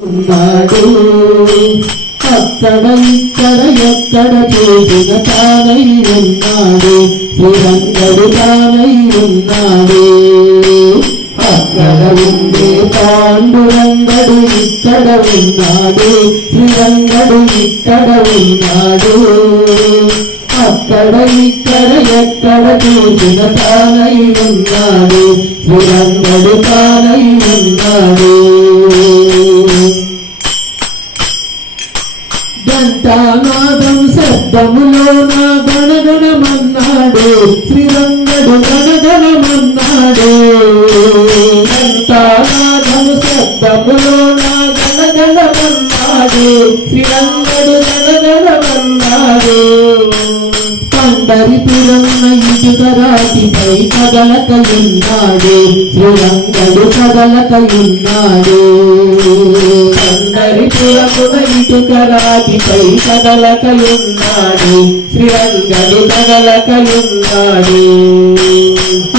ఉన్నాడు అక్కడ ఇక్కడ ఎక్కడ చూసిన తానై ఉన్నాడు శ్రీరంగడు తానై ఉన్నాడు అక్కడ ఉండే పాండురంగడు ఇక్కడ ఉన్నాడు శ్రీరంగడు ఇక్కడ ఉన్నాడు అక్కడ ఇక్కడ ఎక్కడ చూసిన తానై ఉన్నాడు శ్రీరంగడు తానై ఉన్నాడు ఘంటానాదం శబ్దములోన గణగణమన్నాడు శ్రీరంగడు గణగణమన్నాడు ఘంటానాదం శబ్దములోన గణగణమన్నాడు శ్రీరంగడు గణగణమన్నాడు పండరిపురమున ఇటుకరాతిపై కదలకయున్నాడు శ్రీరంగడు కదలకయున్నాడు పండరిపురమున ఇటుకరాతిపై కదలకయున్నాడు శ్రీరంగడు కదలకయున్నాడు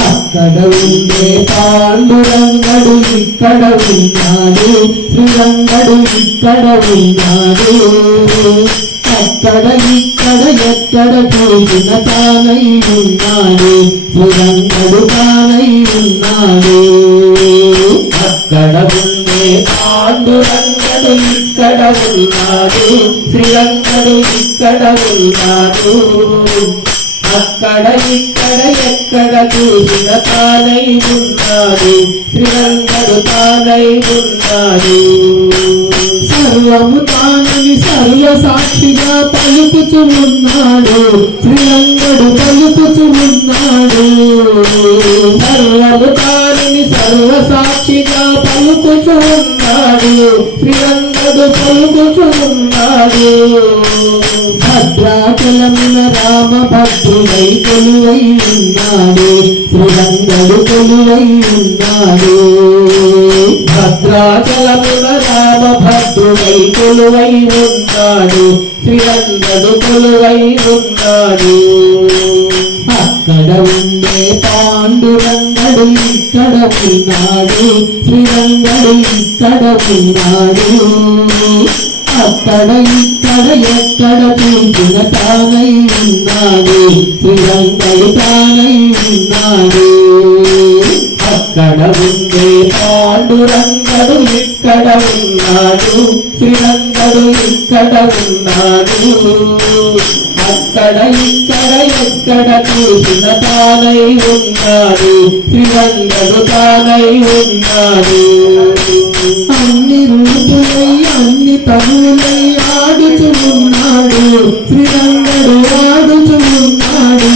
అక్కడ ఉండే పాండురంగడు ఇక్కడ ఉన్నాడు శ్రీరంగడు ఇక్కడ ఉన్నాడు అక్కడ ఇక్కడ ఎక్కడ చూసిన తానై ఉన్నాడు శ్రీరంగడు తానై ఉన్నాడు అక్కడ ఉండే పాండురంగడు ఇక్కడ ఉన్నాడు శ్రీరంగడు ఇక్కడ ఉన్నాడు అక్కడ ఇక్కడ ఎక్కడ చూసిన తానై ఉన్నాడు శ్రీరంగడు తానై ఉన్నాడు సర్వము తానని సర్వ సాక్షిగా పలుకుచు ఉన్నాడు శ్రీరంగడు పలుకుచు ఉన్నాడు సర్వము తానని సర్వ సాక్షిగా పలుకుచు ఉన్నాడు శ్రీరంగడు పలుకుచు ఉన్నాడు భద్రాచలమున రామభద్రుడై కొలువై ఉన్నాడు శ్రీరంగడు కొలువై ఉన్నాడు భద్రాచలమున రామభద్రుడై కొలువై ఉన్నాడు శ్రీరంగడు కొలువై ఉన్నాడు అక్కడ ఉండే పాండురంగడు ఇక్కడ ఉన్నాడు శ్రీరంగడు ఇక్కడ ఉన్నాడు అక్కడ ఇక్కడ ఎక్కడ చూసిన తానై ఉన్నాడు శ్రీరంగడు తానై ఉన్నాడు అక్కడ ఉండే పాండురంగడు ఇక్కడ ఉన్నాడు శ్రీరంగడు ఇక్కడ ఉన్నాడు అక్కడ ఇక్కడ ఎక్కడ చూసిన తానై ఉన్నాడు శ్రీరంగడు తానై ఉన్నాడు అన్ని రూపులై అన్ని తనులై ఆడుచు ఉన్నాడు శ్రీరంగడు ఆడుచు ఉన్నాడు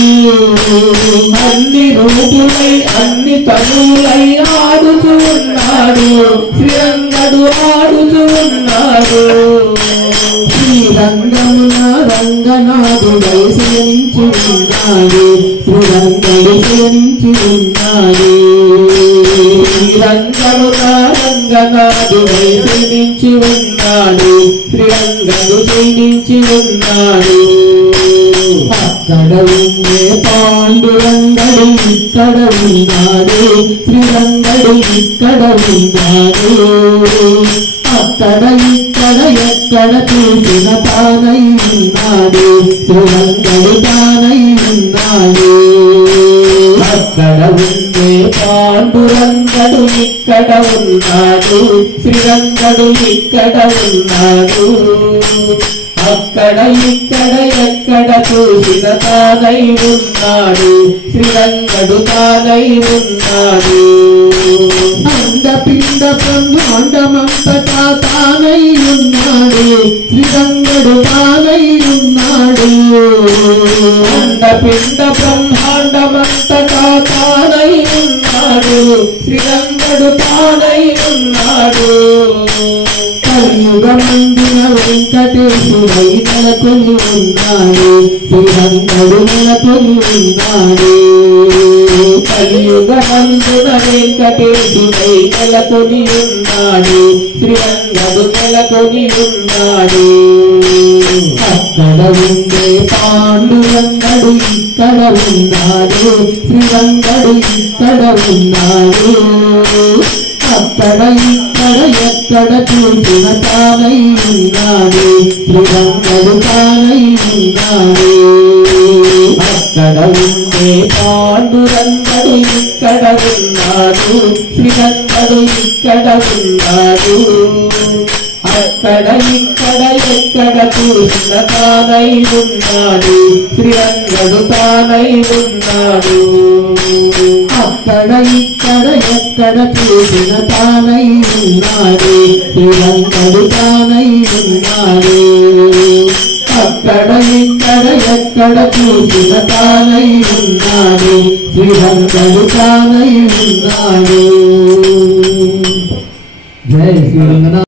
అన్ని రూపులై అన్ని తనులై ఆడుచు ఉన్నాడు శ్రీరంగడు ఆడుచు ఉన్నాడు శ్రీరంగమున రంగనాథుడై శయనించి ఉన్నాడు శ్రీరంగడు శయనించి ఉన్నాడు శ్రీరంగమున రంగనాథుడై శయనించి ఉన్నాడు శ్రీరంగడు శయనించి ఉన్నాడు అక్కడ ఉండే పాండురంగడు ఇక్కడ ఉన్నాడు శ్రీరంగడు ఇక్కడ ఉన్నాడు అక్కడ ఇక్కడ ఎక్కడ చూసిన తానై ఉన్నాడు శ్రీరంగడు తానై ఉన్నాడు అక్కడ ఉండే పాండురంగడు ఇక్కడ ఉన్నాడు శ్రీరంగడు ఇక్కడ ఉన్నాడు అక్కడ ఇక్కడ ఎక్కడ చూసిన తానై ఉన్నాడు శ్రీరంగడు తానై ఉన్నాడు అండపిండ బ్రహ్మాండమంతటా తానై ఉన్నాడు శ్రీరంగడు తానై ఉన్నాడు అండపిండ బ్రహ్మాండమంతటా తానై ఉన్నాడు శ్రీరంగడు తానై ఉన్నాడు కలియుగమందున వెంకటేశుడై నెలకొని ఉన్నాడు శ్రీరంగడు నెలకొని ఉన్నాడు కలియుగమందున వెంకటేశుడై నెలకొని ఉన్నాడు శ్రీరంగడు నెలకొని ఉన్నాడు అక్కడ ఉండే పాండురంగడు ఇక్కడ ఉన్నాడు శ్రీరంగడు ఇక్కడ ఉన్నాడు అక్కడ ఇక్కడ ఎక్కడ చూసిన తానై ఉన్నాడు శ్రీరంగడు తానై ఉన్నాడు అక్కడ ఉండే పాండురంగడు ఇక్కడ ఉన్నాడు శ్రీరంగడు ఇక్కడ ఉన్నాడు అక్కడ ఇక్కడ ఎక్కడ చూసిన తానై ఉన్నాడు శ్రీరంగడు తానై ఉన్నాడు అక్కడ ఇక్కడ ఎక్కడ చూసిన తానై ఉన్నాడు శ్రీరంగడు తానై ఉన్నాడు అక్కడ ఇక్కడ ఎక్కడ చూసిన తానై ఉన్నాడు శ్రీరంగడు తానై ఉన్నాడు. జై శ్రీరంగనాథ.